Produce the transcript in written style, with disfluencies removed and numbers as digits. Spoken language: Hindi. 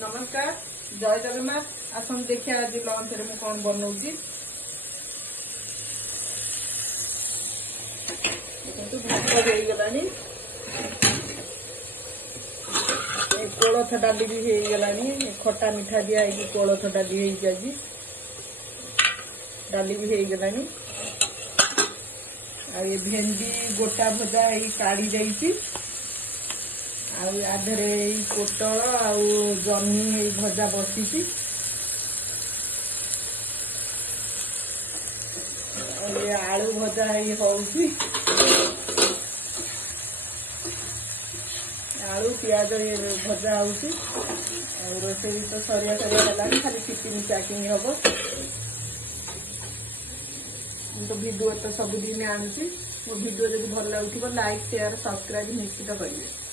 नमस्कार जय जगन्नाथ आसन देखिए आज लंच रे कौन बनाऊँगी भात होगलानी कोलथ डाली भी होगलानी खटा मिठा दिया कोलथ डाली डाली भी होगलानी आ ये भेंडी गोटा भजा काढ़ी जाइए आधे पोटल आउ जह्नी भजा बसी आलू भजा होउची आलू प्याज भजा होउची रोषेई तो सरिया है खाली टिफिन पैकिंग हम तो वीडियो तो सबुदिन आनुची मो वीडियो जब भल लगुव लाइक शेयर सब्सक्राइब निश्चित करेंगे।